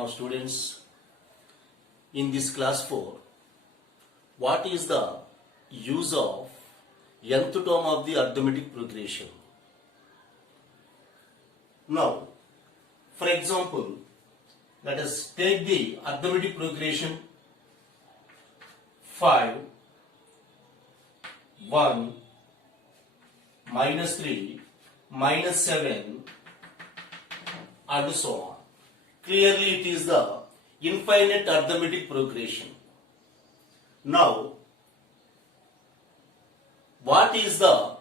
Now students, in this class 4, what is the use of nth term of the arithmetic progression? Now, for example, let us take the arithmetic progression 5, 1, minus 3, minus 7 and so on. Clearly it is the infinite arithmetic progression. Now, what is the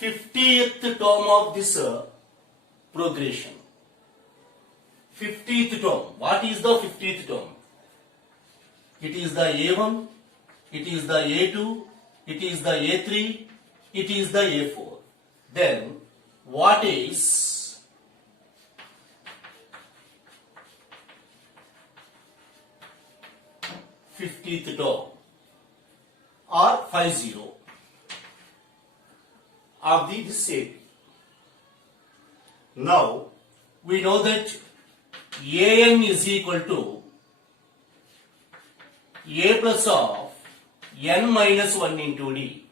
50th term of this progression? 50th term. What is the 50th term? It is the A1, it is the A2, it is the A3, it is the A4. Then, what is 50th term or 50 of the this AP? Now, we know that AN is equal to A plus of N minus 1 into D.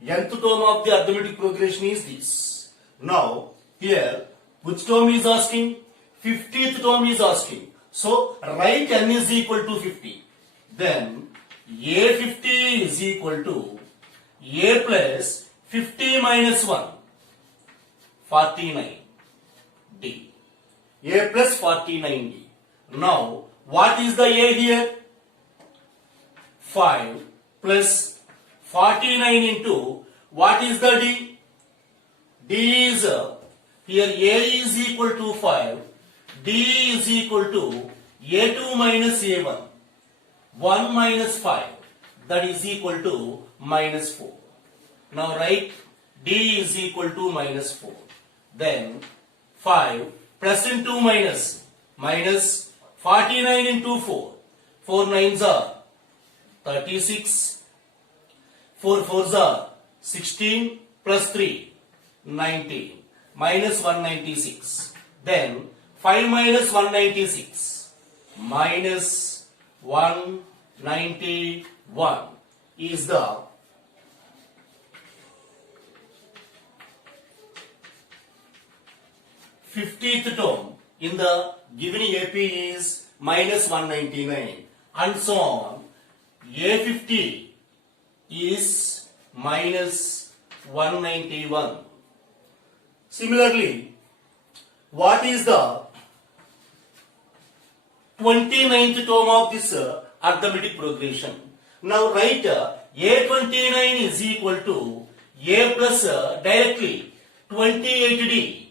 Nth term of the arithmetic progression is this. Now, here, which term is asking? 50th term is asking. So, write N is equal to 50. Then, A50 is equal to A plus 50 minus 1, 49. D. A plus 49D. Now, what is the A here? 5 plus 49 into, what is the D? D is, here A is equal to 5, D is equal to A2 minus A1, 1 minus 5, that is equal to minus 4. Now write D is equal to minus 4. Then 5 plus into minus, minus 49 into 4. 4 nines are 36, 4 fours are 16 plus 3, 19, minus 196. Then 5 minus 196, minus 191 is the 50th term. In the given AP is minus 199 and so on. A50 is minus 191. Similarly, what is the 29th term of this arithmetic progression? Now write A29 is equal to A plus directly 28D.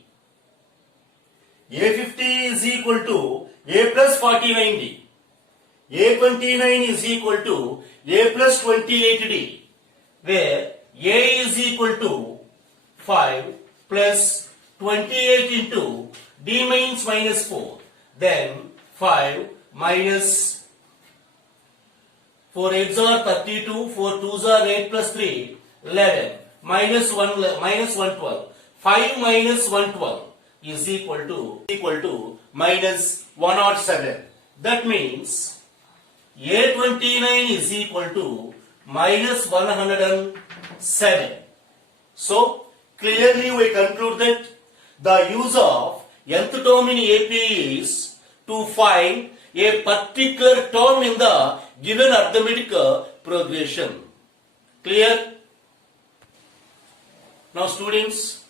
A50 is equal to A plus 49D. A29 is equal to A plus 28D, where A is equal to 5 plus 28 into D means minus 4. Then 5 minus 4 8s are 32, 4 2s are 8 plus 3, 11, minus 112. 5 minus 112 is equal to minus 107. That means A29 is equal to minus 107. So, clearly we conclude that the use of nth term in AP is to find a particular term in the given arithmetic progression. Clear? Now students,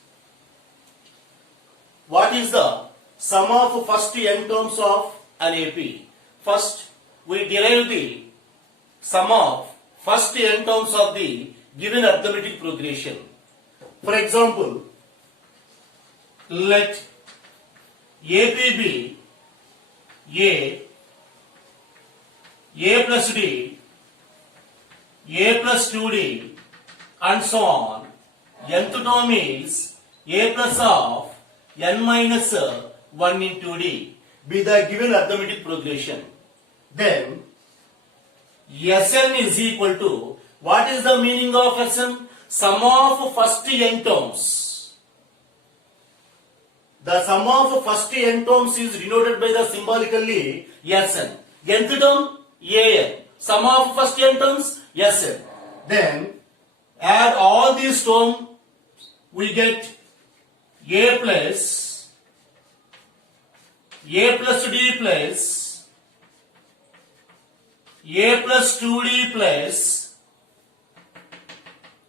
what is the sum of first n terms of an AP? First, we derive the sum of first n terms of the given arithmetic progression. For example, let AP be A plus D, A plus 2D and so on. Nth term is A plus of N minus 1 into D be the given arithmetic progression. Then Sn is equal to, what is the meaning of Sn? Sum of first n terms. the sum of first n terms is denoted by the symbolically Sn. Nth term An. Sum of first n terms Sn. Then add all these terms, we get A plus D plus A plus 2D plus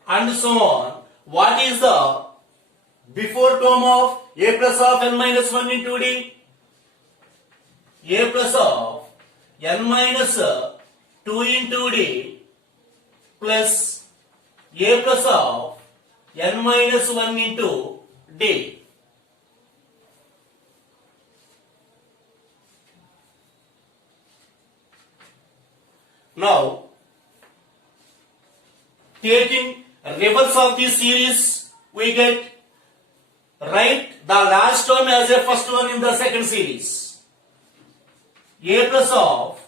and so on. What is the before term of A plus of n minus 1 into D? A plus of n minus 2 into D plus A plus of n minus 1 into D. Now, taking reverse of this series, we get write the last term as a first one in the second series. A plus of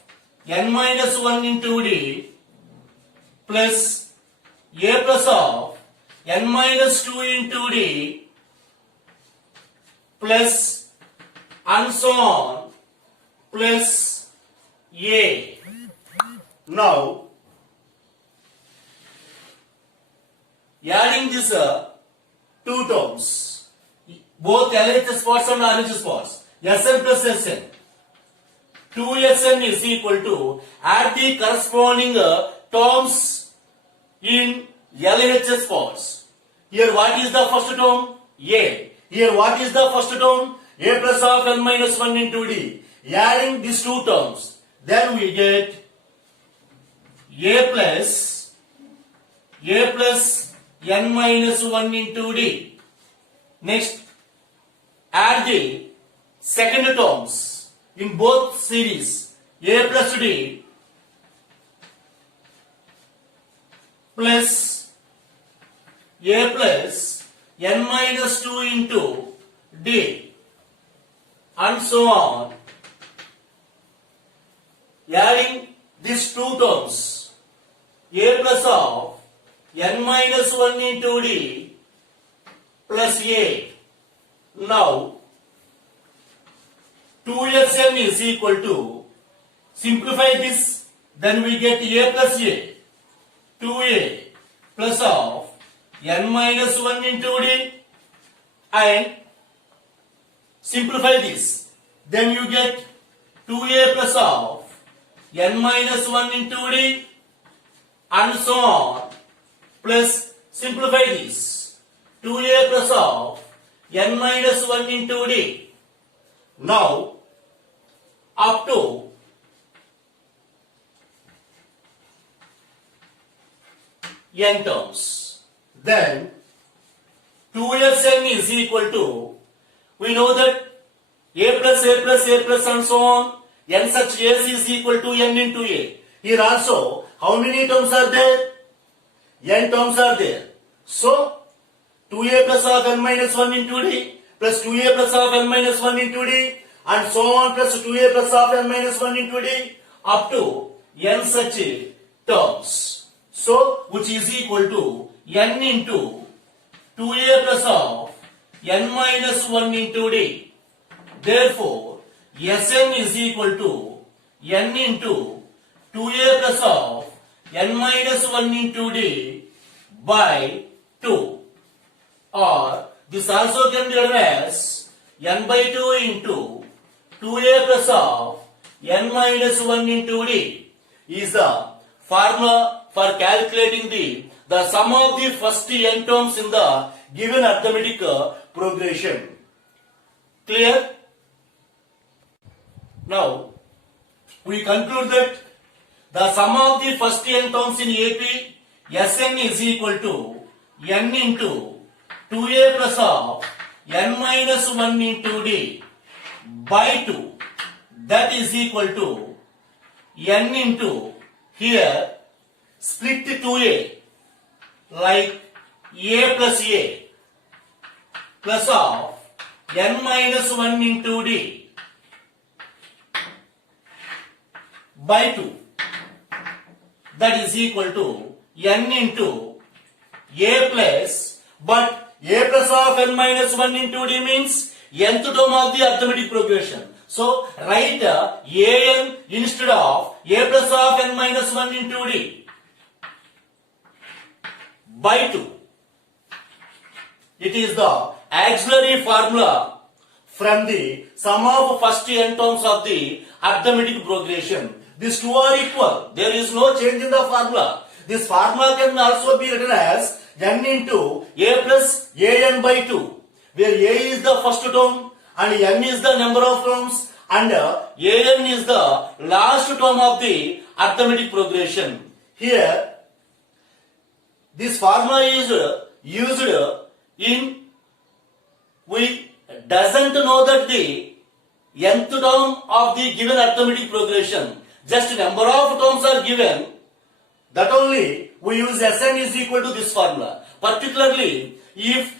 n minus 1 into D plus A plus of n minus 2 into D plus and so on plus A. Now, adding these two terms, both LHS spots and RHS spots, Sn plus Sn. 2Sn is equal to add the corresponding terms in LHS spots. Here what is the first term? A. Here what is the first term? A plus of n minus 1 into D. Adding these two terms, then we get A plus n minus 1 into D. Next, add the second terms in both series. A plus D plus A plus n minus 2 into D and so on. Adding these two terms, A plus of n minus 1 into D plus A. Now, 2Sn is equal to, simplify this, then we get A plus A. 2A plus of n minus 1 into D and simplify this. Then you get 2A plus of n minus 1 into D and so on plus simplify this. 2A plus of n minus 1 into D. Now up to n terms. Then 2Sn is equal to, we know that A plus A plus A plus and so on, n such A's is equal to n into A. Here also, how many terms are there? N terms are there. So, 2A plus of n minus 1 into D plus 2A plus of n minus 1 into D and so on plus 2A plus of n minus 1 into D up to n such terms. So, which is equal to n into 2A plus of n minus 1 into D. Therefore, Sn is equal to n into 2A plus of n minus 1 into D by 2. Or this also can be written as n by 2 into 2A plus of n minus 1 into D is the formula for calculating the sum of the first n terms in the given arithmetic progression. Clear? Now, we conclude that the sum of the first n terms in AP, Sn is equal to n into 2A plus of n minus 1 into D by 2. That is equal to n into, here split 2A like A plus of n minus 1 into D by 2. That is equal to n into A plus, but A plus of n minus 1 into D means nth term of the arithmetic progression. So write an instead of a plus of n minus 1 into d by 2. It is the auxiliary formula from the sum of first n terms of the arithmetic progression. These two are equal. There is no change in the formula. This formula can also be written as n into a plus an by 2, where a is the first term and n is the number of terms and an is the last term of the arithmetic progression. Here, this formula is used in, we doesn't know that the nth term of the given arithmetic progression, just number of terms are given, that only we use Sn is equal to this formula. Particularly, if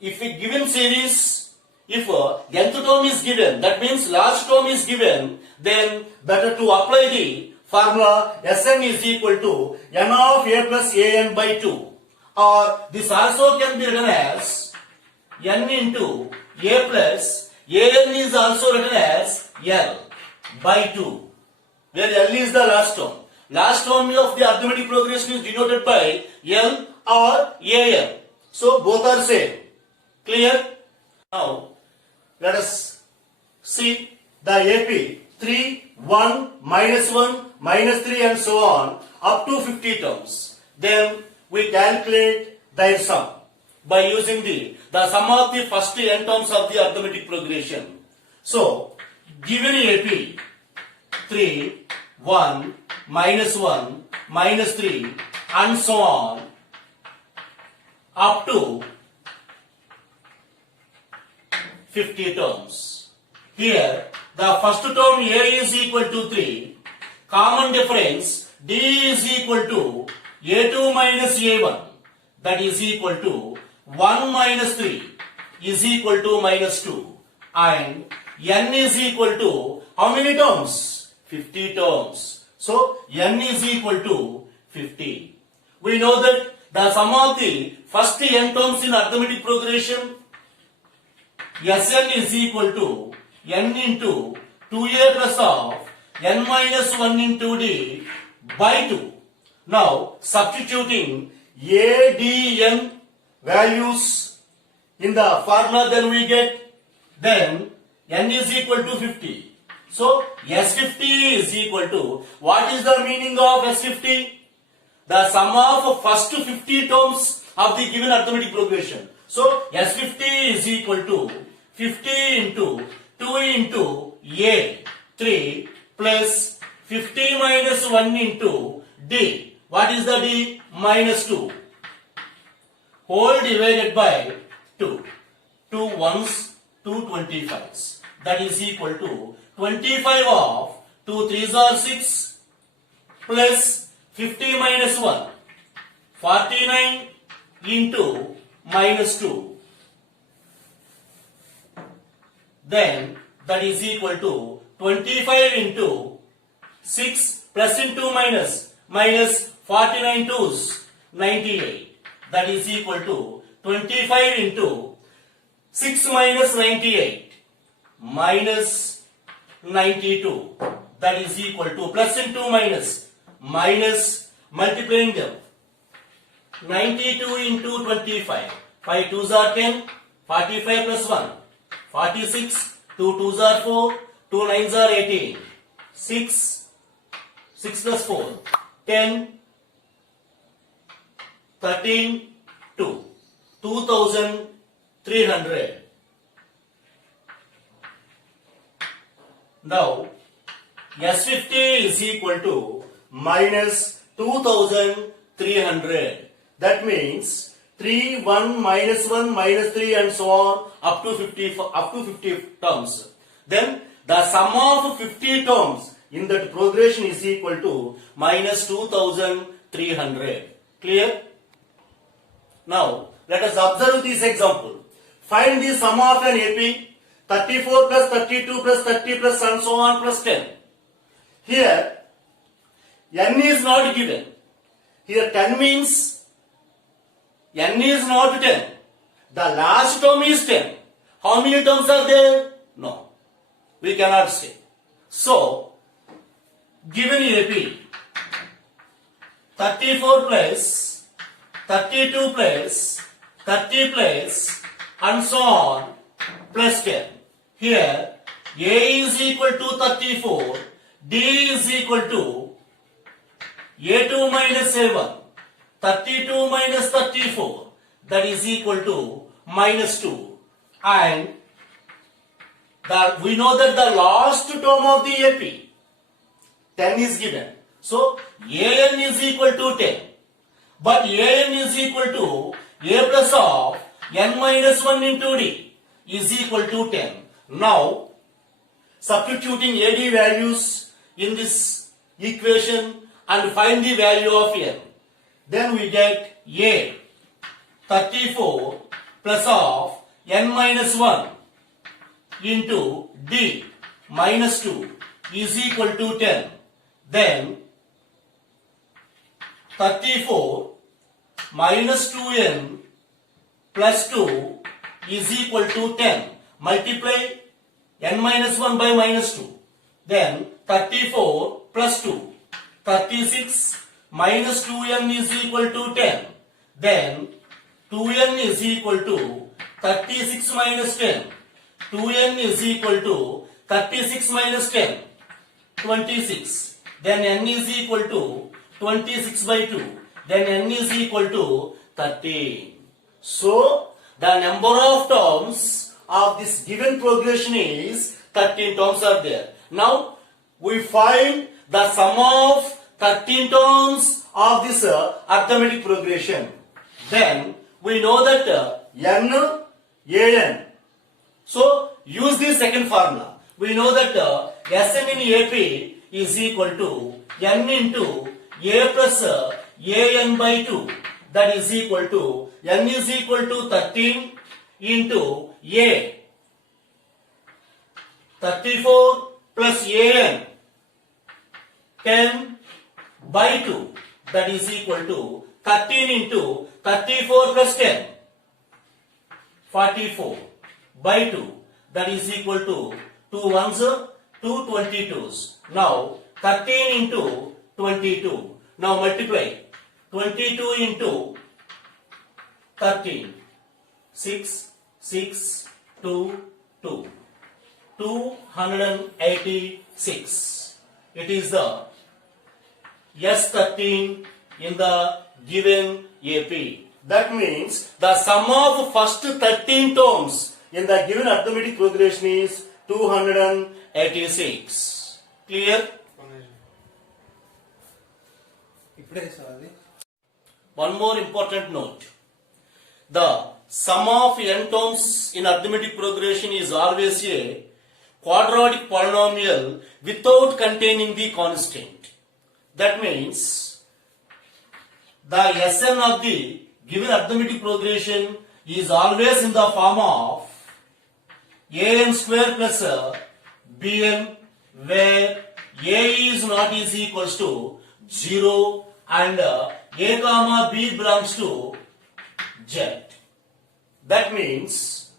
a given series, if nth term is given, that means last term is given, then better to apply the formula Sn is equal to n of a plus an by 2. Or this also can be written as n into a plus an is also written as l by 2, where l is the last term. Last term of the arithmetic progression is denoted by L or AN. So both are same. Clear? Now let us see the AP 3, 1, minus 1, minus 3 and so on up to 50 terms. Then we calculate their sum by using the sum of the first n terms of the arithmetic progression. So given AP 3, 1, minus 1, minus 3 and so on up to 50 terms. Here the first term a is equal to 3, common difference d is equal to a2 minus a1, that is equal to 1 minus 3 is equal to minus 2, and n is equal to how many terms? 50 terms. So n is equal to 50. We know that the sum of the first n terms in arithmetic progression, Sn is equal to n into 2a plus of n minus 1 into d by 2. Now substituting a, d, n values in the formula, then we get, then n is equal to 50. So S50 is equal to, what is the meaning of S50? The sum of first 50 terms of the given arithmetic progression. So S50 is equal to 50 into 2 into A 3 plus 50 minus 1 into D. What is the D? Minus 2. Whole divided by 2. 2 ones, 2 25s. That is equal to 25 of 2 3s are 6 plus 50 minus 1, 49 into minus 2. Then that is equal to 25 into 6 plus into minus, minus 49 twos, 98. That is equal to 25 into 6 minus 98 minus 92. That is equal to plus into minus, minus multiplying them. 92 into 25. 5 twos are 10. 45 plus 1. 46. 2 twos are 4. 2 nines are 18. 6. 6 plus 4. 10. 13. 2. 2300. Now, S50 is equal to minus 2300. That means 3, 1, minus 1, minus 3 and so on up to 50 terms. Then the sum of 50 terms in that progression is equal to minus 2300. Clear? Now, let us observe this example. Find the sum of an AP 34 plus 32 plus 30 plus and so on plus 10. Here, n is not given. Here 10 means n is not 10. The last term is 10. How many terms are there? No. We cannot say. So, given AP, 34 plus 32 plus 30 plus and so on plus 10. Here A is equal to 34, D is equal to A2 minus A1, 32 minus 34, that is equal to minus 2. And we know that the last term of the AP, 10 is given. So, AN is equal to 10. But AN is equal to A plus of N minus 1 into D is equal to 10. Now, substituting AD values in this equation and find the value of N. Then we get A 34 plus of N minus 1 into D minus 2 is equal to 10. Then 34 minus 2n plus 2 is equal to 10. Multiply n minus 1 by minus 2. Then 34 plus 2. 36 minus 2n is equal to 10. Then 2n is equal to 36 minus 10. 2n is equal to 36 minus 10. 26. Then n is equal to 26 by 2. Then n is equal to 13. So, the number of terms of this given progression is 13 terms are there. Now, we find the sum of 13 terms of this arithmetic progression. Then, we know that n, an. So, use the second formula. We know that Sn in AP is equal to n into A plus an by 2. That is equal to n is equal to 13 into A 34 plus an 10 by 2. That is equal to 13 into 34 plus 10 44 by 2. That is equal to 2 ones 2 22s. Now 13 into 22. Now multiply 22 into 13. 6, 6, 2, 2. 286. It is the S13 in the given AP. That means the sum of first 13 terms in the given arithmetic progression is 286. Clear? One more important note. The sum of n terms in arithmetic progression is always a quadratic polynomial without containing the constant. That means the Sn of the given arithmetic progression is always in the form of an square plus bn, where a is not is equals to 0 and a comma b belongs to z. That means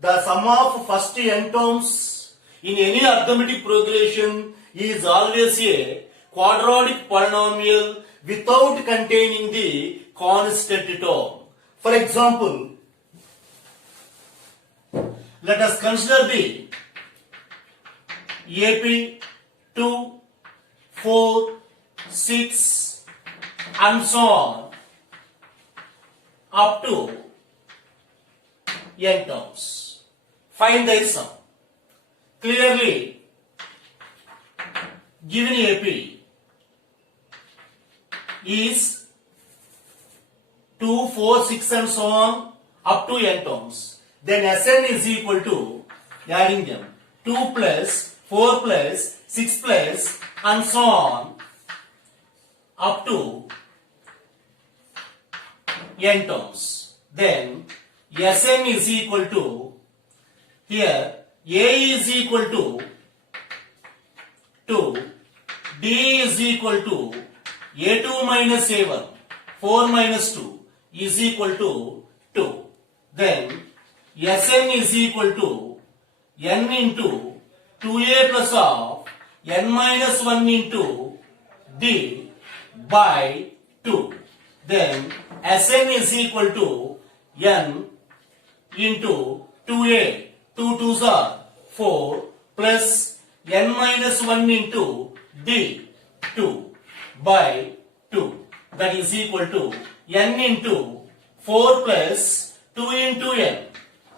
the sum of first n terms in any arithmetic progression is always a quadratic polynomial without containing the constant term. For example, let us consider the AP 2, 4, 6 and so on up to n terms. Find their sum. Clearly, given AP is 2, 4, 6 and so on up to n terms. Then Sn is equal to, adding them, 2 plus 4 plus 6 plus and so on up to n terms. Then Sn is equal to, here A is equal to 2, D is equal to A2 minus A1, 4 minus 2 is equal to 2. Then Sn is equal to n into 2a plus of n minus 1 into d by 2. Then Sn is equal to n into 2a, 2 2s are 4 plus n minus 1 into d 2 by 2. That is equal to n into 4 plus 2 into n.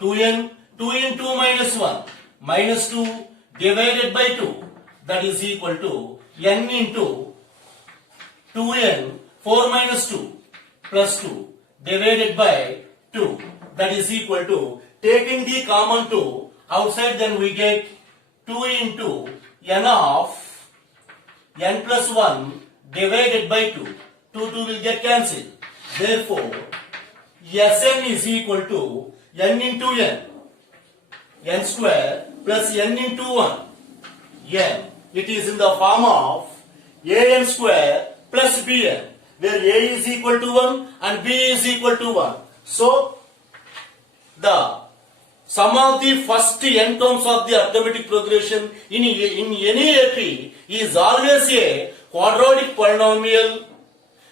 2n, 2 into minus 1 minus 2 divided by 2. That is equal to n into 2n 4 minus 2 plus 2 divided by 2. That is equal to, taking the common 2 outside, then we get 2 into n of n plus 1 divided by 2. 2 will get cancelled. Therefore, Sn is equal to n into n square plus n into 1. n, it is in the form of an square plus bn, where a is equal to 1 and b is equal to 1. So, the sum of the first n terms of the arithmetic progression in any AP is always a quadratic polynomial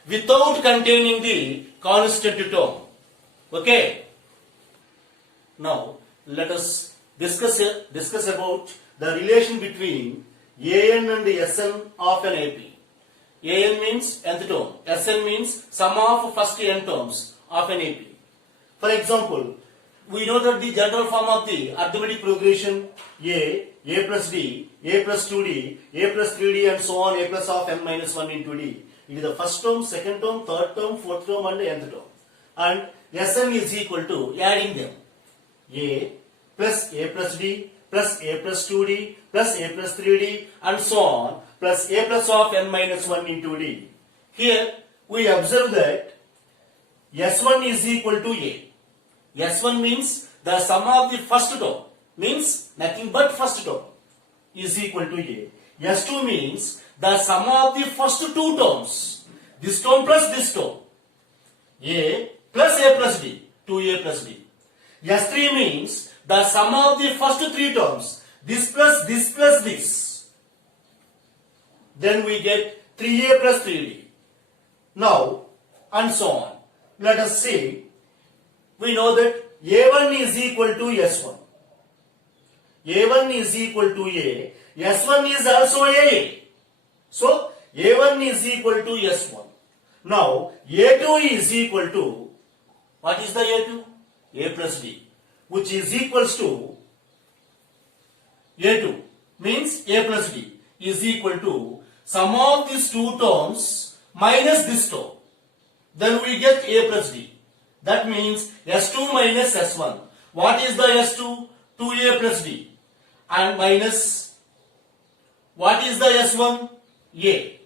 without containing the constant term. Okay. Now, let us discuss about the relation between an and Sn of an AP. An means nth term. Sn means sum of first n terms of an AP. For example, we know that the general form of the arithmetic progression a plus d, a plus 2d, a plus 3d and so on, a plus of n minus 1 into d. It is the first term, second term, third term, fourth term and nth term. And Sn is equal to adding them. A plus d plus a plus 2d plus a plus 3d and so on plus a plus of n minus 1 into d. Here we observe that S1 is equal to a. S1 means the sum of the first term, means nothing but first term, is equal to a. S2 means the sum of the first two terms, this term plus this term, a plus d, 2a plus d. S3 means the sum of the first three terms, this plus this plus this. Then we get 3a plus 3d. Now, and so on. Let us see. We know that a1 is equal to s1. a1 is equal to a. s1 is also a. So, a1 is equal to s1. Now, a2 is equal to, what is the a2? a plus d, which is equals to a2, means a plus d is equal to sum of these two terms minus this term. Then we get a plus d. That means s2 minus s1. What is the s2? 2a plus d. And minus, what is the s1? a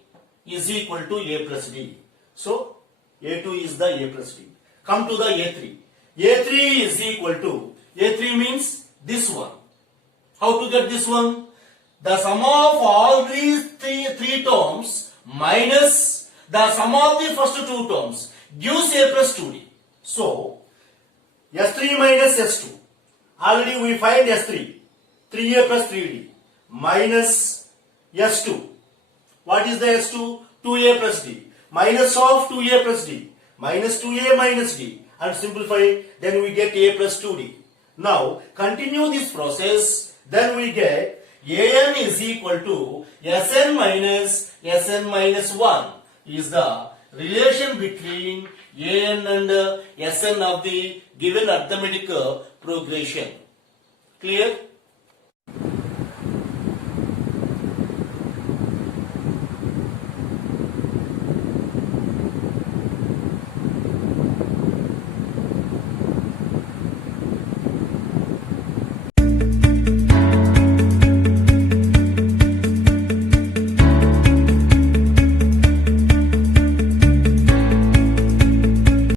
is equal to a plus d. So, a2 is the a plus d. Come to the a3. a3 is equal to, a3 means this one. How to get this one? The sum of all these three terms minus the sum of the first two terms gives a plus 2d. So, S3 minus S2. Already we find S3. 3a plus 3d minus S2. What is the S2? 2a plus d. Minus of 2a plus d. Minus 2a minus d. And simplify, then we get a plus 2d. Now, continue this process. Then we get an is equal to Sn minus 1 is the relation between an and Sn of the given arithmetic progression. Clear?